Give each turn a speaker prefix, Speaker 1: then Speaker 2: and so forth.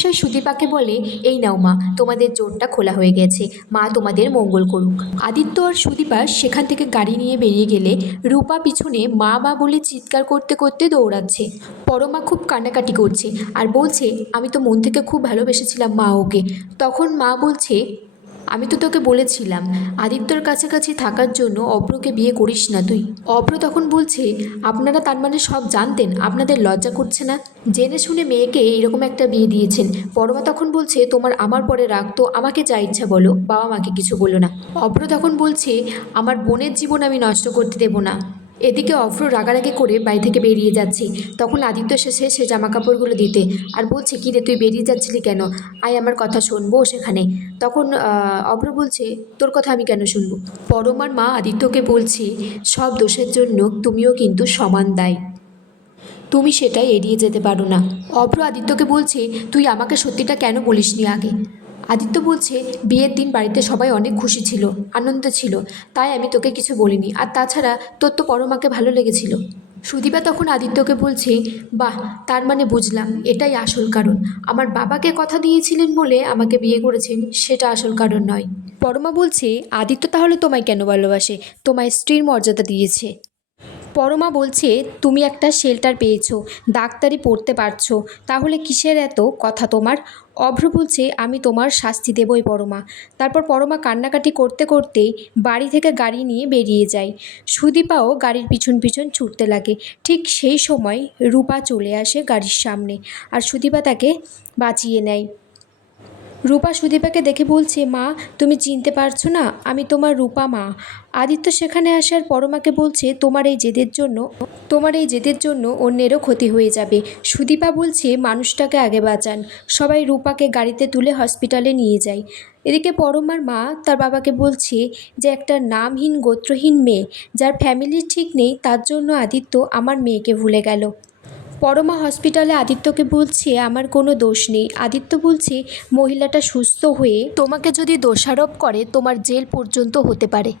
Speaker 1: মশাই সুদীপাকে বলে, এই নাও মা, তোমাদের জোরটা খোলা হয়ে গেছে। মা তোমাদের মঙ্গল করুক। আদিত্য আর সুদীপা সেখান থেকে গাড়ি নিয়ে বেরিয়ে গেলে রূপা পিছনে মা মা বলে চিৎকার করতে করতে দৌড়াচ্ছে। পরমা খুব কান্নাকাটি করছে আর বলছে, আমি তো মন থেকে খুব ভালোবেসেছিলাম মা ওকে। তখন মা বলছে আমি তো তোকে বলেছিলাম, আদিত্যর কাছাকাছি থাকার জন্য অভ্রকে বিয়ে করিস না তুই। অভ্র তখন বলছে, আপনারা তার মানে সব জানতেন, আপনাদের লজ্জা করছে না? জেনে শুনে মেয়েকে এরকম একটা বিয়ে দিয়েছেন। পরমা তখন বলছে, তোমার আমার পরে রাগ, তো আমাকে যা ইচ্ছা বলো, বাবা মাকে কিছু বলো না। অভ্র তখন বলছে, আমার বোনের জীবন আমি নষ্ট করতে দেবো না। এদিকে অভ্র রাগারাগি করে বাড়ি থেকে বেরিয়ে যাচ্ছে। তখন আদিত্য শেষে সে জামা কাপড়গুলো দিতে আর বলছে, কী রে, তুই বেরিয়ে যাচ্ছিলি কেন? আয়, আমার কথা শুনব সেখানে তখন অভ্র বলছে, তোর কথা আমি কেন শুনব? পরমার মা আদিত্যকে বলছে, সব দোষের জন্য তুমিও কিন্তু সমান দায়। তুমি সেটাই এড়িয়ে যেতে পারো না। অভ্র আদিত্যকে বলছে, তুই আমাকে সত্যিটা কেন বলিসনি আগে? আদিত্য বলছে, বিয়ের দিন বাড়িতে সবাই অনেক খুশি ছিল, আনন্দ ছিল। তাই আমি তোকে কিছু বলিনি। আর তাছাড়া তোর তো পরমাকে ভালো লেগেছিল। সুদীপা তখন আদিত্যকে বলছে, বাহ, তার মানে বুঝলাম, এটাই আসল কারণ। আমার বাবাকে কথা দিয়েছিলেন বলে আমাকে বিয়ে করেছেন, সেটা আসল কারণ নয়। পরমা বলছে, আদিত্য তাহলে তোমায় কেন ভালোবাসে? তোমায় স্ত্রীর মর্যাদা দিয়েছে। পরমা বলছে, তুমি একটা শেল্টার পেয়েছ, ডাক্তারি পড়তে পারছ, তাহলে কিসের এত কথা তোমার? অভ্র বলছে, আমি তোমার শাস্তি দেবই পরমা। তারপর পরমা কান্নাকাটি করতে করতেই বাড়ি থেকে গাড়ি নিয়ে বেরিয়ে যায়। সুদীপাও গাড়ির পিছন পিছন ছুটতে লাগে। ঠিক সেই সময় রূপা চলে আসে গাড়ির সামনে, আর সুদীপা তাকে বাঁচিয়ে নেয়। রূপা সুদীপাকে দেখে বলছে, মা, তুমি চিনতে পারছ না? আমি তোমার রূপা মা। আদিত্য সেখানে আসার পরমাকে বলছে, তোমার এই জেদের জন্য, তোমার এই জেদের জন্য অন্যেরও ক্ষতি হয়ে যাবে। সুদীপা বলছে, মানুষটাকে আগে বাঁচান। সবাই রূপাকে গাড়িতে তুলে হসপিটালে নিয়ে যায়। এদিকে পরমার মা তার বাবাকে বলছে যে, একটা নামহীন, গোত্রহীন মেয়ে, যার ফ্যামিলির ঠিক নেই, তার জন্য আদিত্য আমার মেয়েকে ভুলে গেল। পরমা হসপিটালে আদিত্যকে বলছে, আমার কোনো দোষ নেই। আদিত্য বলছে, মহিলাটা সুস্থ হয়ে তোমাকে যদি দোষারোপ করে, তোমার জেল পর্যন্ত হতে পারে।